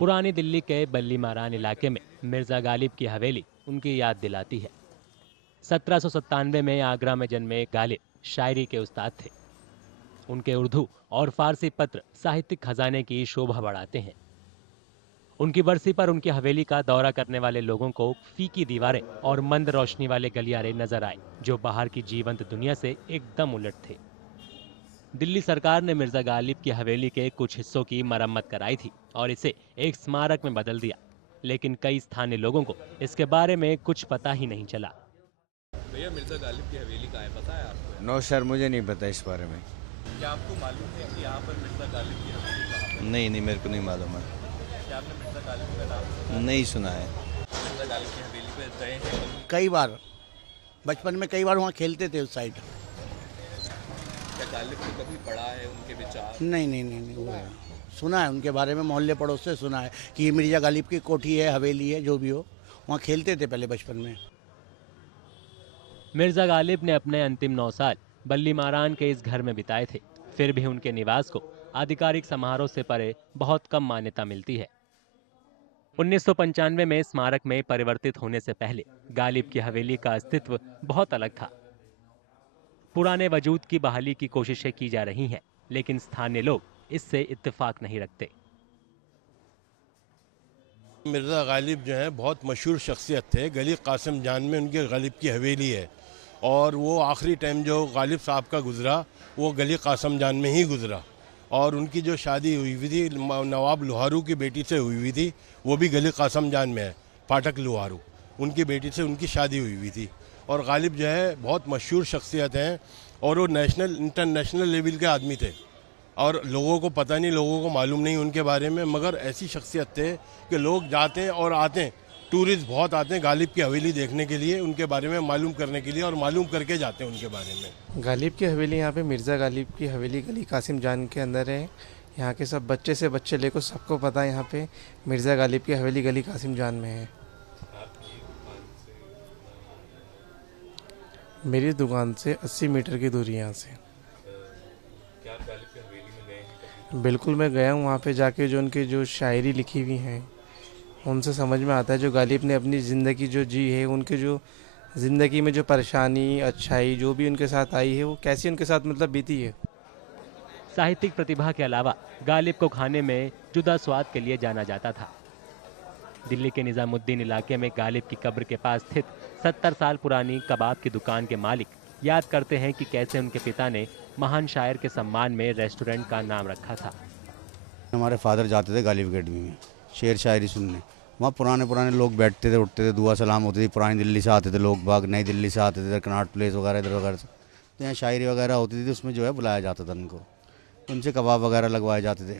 पुरानी दिल्ली के बल्ली मारान इलाके में मिर्जा गालिब की हवेली उनकी याद दिलाती है। 1797 में आगरा में जन्मे गालिब शायरी के उस्ताद थे। उनके उर्दू और फारसी पत्र साहित्यिक खजाने की शोभा बढ़ाते हैं। उनकी बरसी पर उनकी हवेली का दौरा करने वाले लोगों को फीकी दीवारें और मंद रोशनी वाले गलियारे नजर आए, जो बाहर की जीवंत दुनिया से एकदम उलट थे। दिल्ली सरकार ने मिर्जा गालिब की हवेली के कुछ हिस्सों की मरम्मत कराई थी और इसे एक स्मारक में बदल दिया, लेकिन कई स्थानीय लोगों को इसके बारे में कुछ पता ही नहीं चला। भैया, मिर्जा गालिब की हवेली कहाँ है, पता है आपको? नो सर, मुझे नहीं पता इस बारे में। क्या आपको मालूम है कि यहाँ पर मिर्जा गालिब की हवेली कहाँ पर? नहीं, मेरे को नहीं मालूम है। क्या आपने मिर्जा गालिब का नाम सुना? नहीं सुना है। मिर्जा गालिब की हवेली पे गए हैं? कई बार बचपन में कई बार वहाँ खेलते थे उस साइड। क्या गालिब को कभी पढ़ा है, उनके विचार? नहीं वो सुना है उनके बारे में, मोहल्ले पड़ोस से सुना है कि ये मिर्जा गालिब की कोठी है, हवेली है, जो भी हो। वहाँ खेलते थे पहले बचपन में। मिर्जा गालिब ने अपने अंतिम 9 साल बल्ली मारान के इस घर में बिताए थे। फिर भी उनके निवास को आधिकारिक समारोह से परे बहुत कम मान्यता मिलती है। 1995 में स्मारक में परिवर्तित होने से पहले गालिब की हवेली का अस्तित्व बहुत अलग था। पुराने वजूद की बहाली की कोशिशें की जा रही हैं, लेकिन स्थानीय लोग इससे इत्तेफाक नहीं रखते। मिर्ज़ा गालिब जो है बहुत मशहूर शख्सियत थे। गली कासिम जान में उनके गालिब की हवेली है और वो आखिरी टाइम जो गालिब साहब का गुज़रा वो गली कासिम जान में ही गुज़रा। और उनकी जो शादी हुई हुई थी नवाब लोहारू की बेटी से हुई हुई थी, वो भी गली कासिम जान में है, फाटक लोहारू। उनकी बेटी से उनकी शादी हुई हुई थी। और गालिब जो है बहुत मशहूर शख्सियत हैं और वो नेशनल इंटरनेशनल लेवल के आदमी थे और लोगों को पता नहीं, लोगों को मालूम नहीं उनके बारे में, मगर ऐसी शख्सियत थे कि लोग जाते हैं और आते हैं, टूरिस्ट बहुत आते हैं गालिब की हवेली देखने के लिए, उनके बारे में मालूम करने के लिए, और मालूम करके जाते हैं उनके बारे में। गालिब की हवेली यहाँ पे मिर्ज़ा गालिब की हवेली गली कासिम जान के अंदर है। यहाँ के सब बच्चे से बच्चे लेकर सबको पता है यहाँ पे मिर्ज़ा गालिब की हवेली गली कासिम जान में है। मेरी दुकान से 80 मीटर की दूरी यहाँ से। क्या आप गालिब की हवेली में गए हैं? बिल्कुल, मैं गया हूँ। वहाँ पे जाके जो उनकी जो शायरी लिखी हुई हैं उनसे समझ में आता है जो गालिब ने अपनी ज़िंदगी जो जी है, उनके जो ज़िंदगी में जो परेशानी अच्छाई जो भी उनके साथ आई है वो कैसी उनके साथ मतलब बीती है। साहित्यिक प्रतिभा के अलावा गालिब को खाने में जुदा स्वाद के लिए जाना जाता था। दिल्ली के निजामुद्दीन इलाके में गालिब की कब्र के पास स्थित 70 साल पुरानी कबाब की दुकान के मालिक याद करते हैं कि कैसे उनके पिता ने महान शायर के सम्मान में रेस्टोरेंट का नाम रखा था। हमारे फादर जाते थे गालिब अकेडमी में शेर शायरी सुनने। वहाँ पुराने लोग बैठते थे, उठते थे, दुआ सलाम होती थी। पुरानी दिल्ली से आते थे लोग बाग, नई दिल्ली से आते थे, कनाट प्लेस वगैरह इधर वगैरह से। तो यहाँ शायरी वगैरह होती थी, उसमें जो है बुलाया जाता था उनको, उनसे कबाब वगैरह लगवाए जाते थे।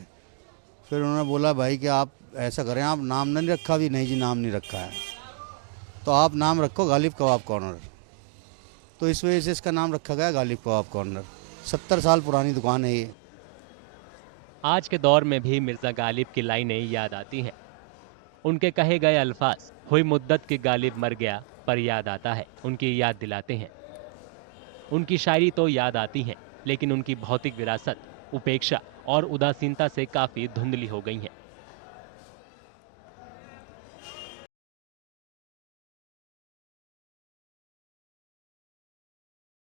फिर उन्होंने बोला भाई कि आप ऐसा करें, आप नाम नहीं रखा? भी नहीं जी, नाम नहीं रखा है, तो आप नाम रखो गालिब कबाब कॉर्नर। तो इस वजह से इसका नाम रखा गया गालिब कबाब कॉर्नर। 70 साल पुरानी दुकान है ये। आज के दौर में भी मिर्जा गालिब की लाइनें याद आती हैं। उनके कहे गए अल्फाज हुई मुद्दत के गालिब मर गया पर याद आता है, उनकी याद दिलाते हैं। उनकी शायरी तो याद आती हैं, लेकिन उनकी भौतिक विरासत उपेक्षा और उदासीनता से काफ़ी धुंधली हो गई हैं।